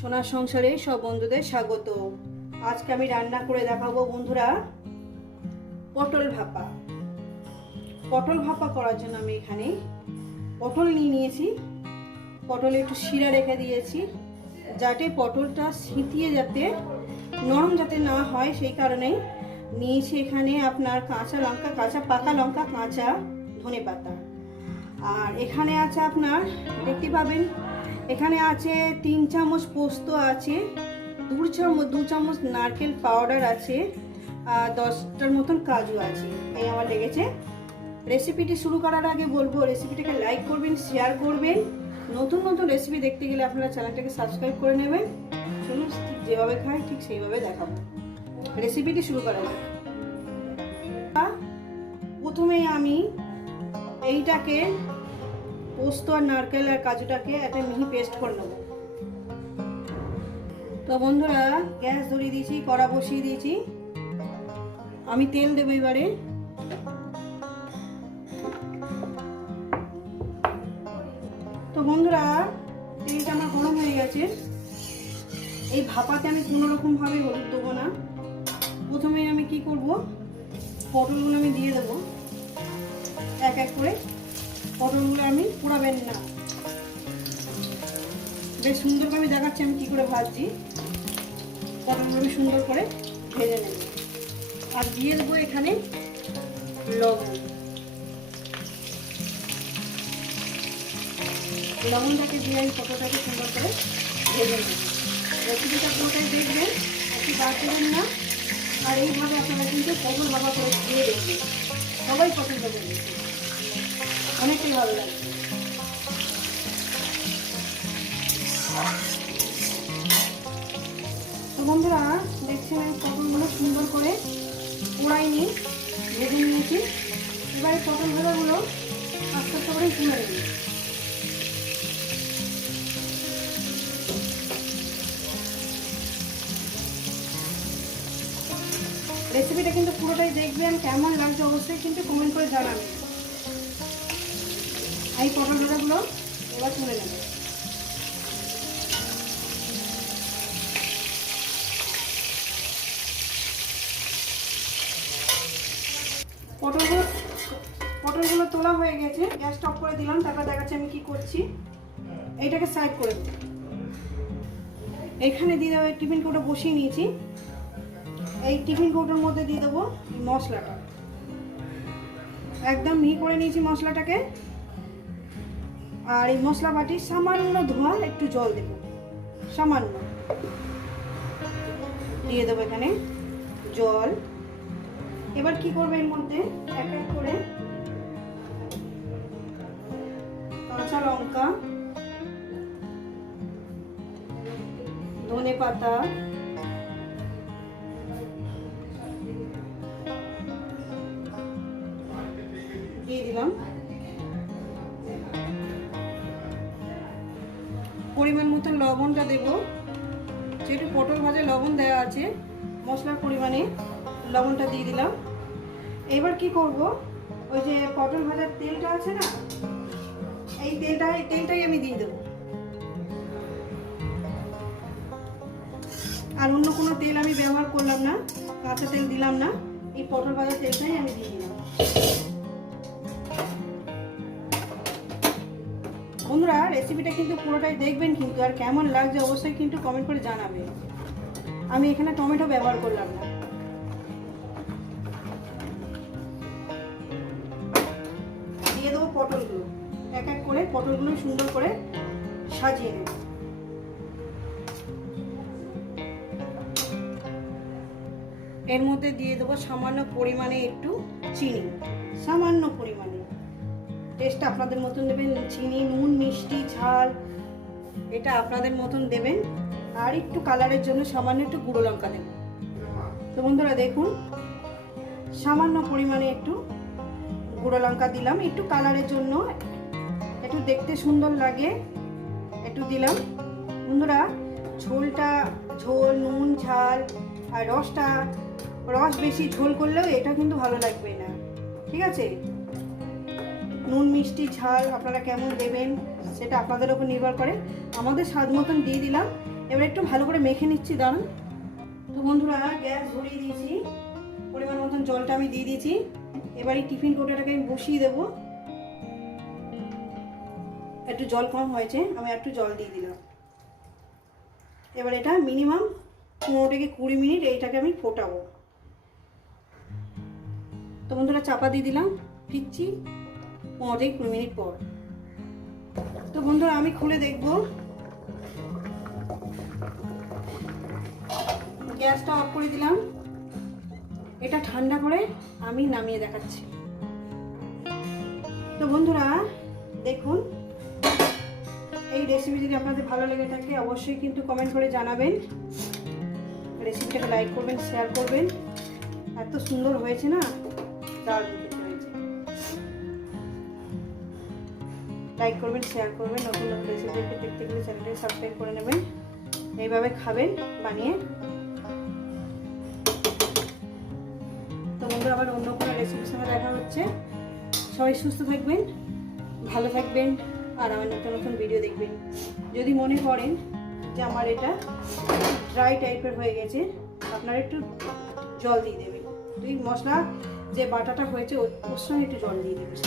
সোনার সংসারে সব বন্ধুদের স্বাগত। আজকে আমি রান্না করে দেখাবো বন্ধুরা পটল ভাপা। পটল ভাপা করার জন্য আমি এখানে পটল নিয়ে নিয়েছি। পটলে একটু শিরা রেখে দিয়েছি, যাতে পটলটা সিটিয়ে যাতে, নরম যাতে না হয়, সেই কারণে নিয়েছি এখানে আপনার কাঁচা লঙ্কা, কাঁচা পাকা লঙ্কা, কাঁচা ধনে পাতা আর এখানে আছে আপনার, দেখতে পাবেন এখানে আছে তিন চামচ পোস্ত আছে, দু চামচ দু চামচ নারকেল পাউডার আছে দশটার মতন কাজু আছে। এই আমার লেগেছে। রেসিপিটি শুরু করার আগে বলব রেসিপিটাকে লাইক করবেন শেয়ার করবেন। নতুন নতুন রেসিপি দেখতে গেলে আপনারা চ্যানেলটাকে সাবস্ক্রাইব করে নেবেন। চলুন যেভাবে খায় ঠিক সেইভাবে দেখাবো। রেসিপিটি শুরু করা যাক প্রথমে আমি এইটাকে পোস্ত আর নারকেল আর কাজুটাকে একটা মিহি পেস্ট করে নেব। তো বন্ধুরা, গ্যাস ধরিয়ে দিয়েছি, কড়া বসিয়ে দিয়েছি। আমি তেল দেবো এবারে। তো বন্ধুরা, তেলটা আমার গরম হয়ে গেছে। এই ভাপাতে আমি কোনো রকম ভাবে হলুদ দেবো না। প্রথমে আমি কি করব? পটলগুলো আমি দিয়ে দেবো। এক এক করে পটলগুলো আমি পোড়াবেন না। বেশ সুন্দর করে আমি দেখাচ্ছি আমি কী করে ভাজছি। পটলগুলো আমি সুন্দর করে ভেজে নেব। আর দিয়ে দেবো এখানে লবণ। লবণটাকে দিয়ে আমি পটলটাকে সুন্দর করে ভেজে নেব। রেসিপিটা পুরোটাই দেখবেন, একটু বাদ দেবেন না। আর এইভাবে আপনারা কিন্তু পটল বাবা করে দিয়ে দেখবেন। সবাই পছন্দ করবে অনেকটাই ভালো লাগবে তো বন্ধুরা, দেখছেন আমি পটলগুলো সুন্দর করে পোড়াইনি ভেজে নিয়েছি। এবারে পটল ভাজাগুলো আস্তে আস্তে করে তুলে নেব। রেসিপিটা কিন্তু পুরোটাই দেখবেন, কেমন লাগছে অবশ্যই কিন্তু কমেন্ট করে জানাবেন। এই পটল ভাজাগুলো এবার তুলে নেব। পটলগুলো পটলগুলো তোলা হয়ে গেছে। গ্যাস অফ করে দিলাম, তারপর দেখাচ্ছি আমি কি করছি। এইটাকে সাইড করে এখানে দিয়ে দেবো টিফিন কৌটো বসিয়ে নিয়েছি। এই টিফিন কৌটোর মধ্যে দিয়ে দেবো মশলাটা। একদম মিহি করে নিয়েছি মশলাটাকে। আর এই মশলা বাটির সামান্য ধোয়া একটু জল দেব। সামান্য। দিয়ে দেবো এখানে জল। এবার কি করবে এর মধ্যে? এক এক করে কাঁচা লঙ্কা, ধনে পাতা পরিমাণ মতো লবণটা দেব। যেহেতু পটল ভাজে লবণ দেওয়া আছে, মশলার পরিমাণে লবণটা দিয়ে দিলাম। এবার কি করব? ওই যে পটল ভাজার তেলটা আছে না, এই তেলটা, এই তেলটাই আমি দিয়ে দেবো। আর অন্য কোনো তেল আমি ব্যবহার করলাম না, কাঁচা তেল দিলাম না, এই পটল ভাজার তেলটাই আমি দিয়ে দিলাম। বন্ধুরা রেসিপিটা কিন্তু পুরোটাই দেখবেন কিন্তু, আর কেমন লাগছে অবশ্যই কিন্তু কমেন্ট করে জানাবেন আমি এখানে টমেটো ব্যবহার করলাম না। দিয়ে দেবো পটলগুলো। এক এক করে পটলগুলো সুন্দর করে সাজিয়ে নেব। এর মধ্যে দিয়ে দেবো সামান্য পরিমাণে একটু চিনি। সামান্য পরিমাণে। টেস্ট আপনাদের মতন দেবেন, চিনি, নুন ঝাল, এটা আপনাদের মতন দেবেন। আর একটু কালারের জন্য সামান্য একটু গুঁড়ো লঙ্কা দেবেন। তো বন্ধুরা দেখুন, সামান্য পরিমাণে একটু গুঁড়ো লঙ্কা দিলাম। একটু কালারের জন্য একটু দেখতে সুন্দর লাগে, একটু দিলাম। বন্ধুরা, ঝোলটা, ঝোল, নুন, ঝাল আর রসটা, রস বেশি ঝোল করলেও এটা কিন্তু ভালো লাগবে না। ঠিক আছে? নুন, মিষ্টি, ঝাল আপনারা কেমন দেবেন সেটা আপনাদের উপর নির্ভর করে। আমাদের স্বাদ মতন দিয়ে দিলাম। এবার একটু ভালো করে মেখে নিচ্ছি দাঁড়ান তো বন্ধুরা, গ্যাস ধরিয়ে দিয়েছি। পরিমাণ মতন জলটা আমি দিয়ে দিয়েছি। এবার এই টিফিন কোটাটাকে আমি বসিয়ে দেবো। একটু জল কম হয়েছে, আমি একটু জল দিয়ে দিলাম। এবার এটা মিনিমাম পনেরো থেকে কুড়ি মিনিট এইটাকে আমি ফোটাবো। তো বন্ধুরা, চাপা দিয়ে দিলাম, ফিরছি। পনেরো কুড়ি মিনিট পর। তো বন্ধুরা, আমি খুলে দেখব। গ্যাসটা অফ করে দিলাম। এটা ঠান্ডা করে আমি নামিয়ে দেখাচ্ছি। তো বন্ধুরা, দেখুন, এই রেসিপি যদি আপনাদের ভালো লেগে থাকে, অবশ্যই কিন্তু কমেন্ট করে জানাবেন। রেসিপিটাকে লাইক করবেন শেয়ার করবেন। এত সুন্দর হয়েছে না? দারুণ লাইক করবেন শেয়ার করবেন, নতুন নতুন রেসিপি দেখতে গেলে চ্যানেলটি সাবস্ক্রাইব করে নেবেন। এইভাবে খাবেন, বানিয়ে। তো বন্ধুরা, আবার অন্য কোনো রেসিপির সঙ্গে দেখা হচ্ছে। সবাই সুস্থ থাকবেন, ভালো থাকবেন, আর আমার নতুন নতুন ভিডিও দেখবেন। যদি মনে করেন যে আমার এটা ড্রাই টাইপের হয়ে গেছে, আপনারা একটু জল দিয়ে দেবেন। দুই মশলা যে বাটাটা হয়েছে ওর সঙ্গে একটু জল দিয়ে দেবেন।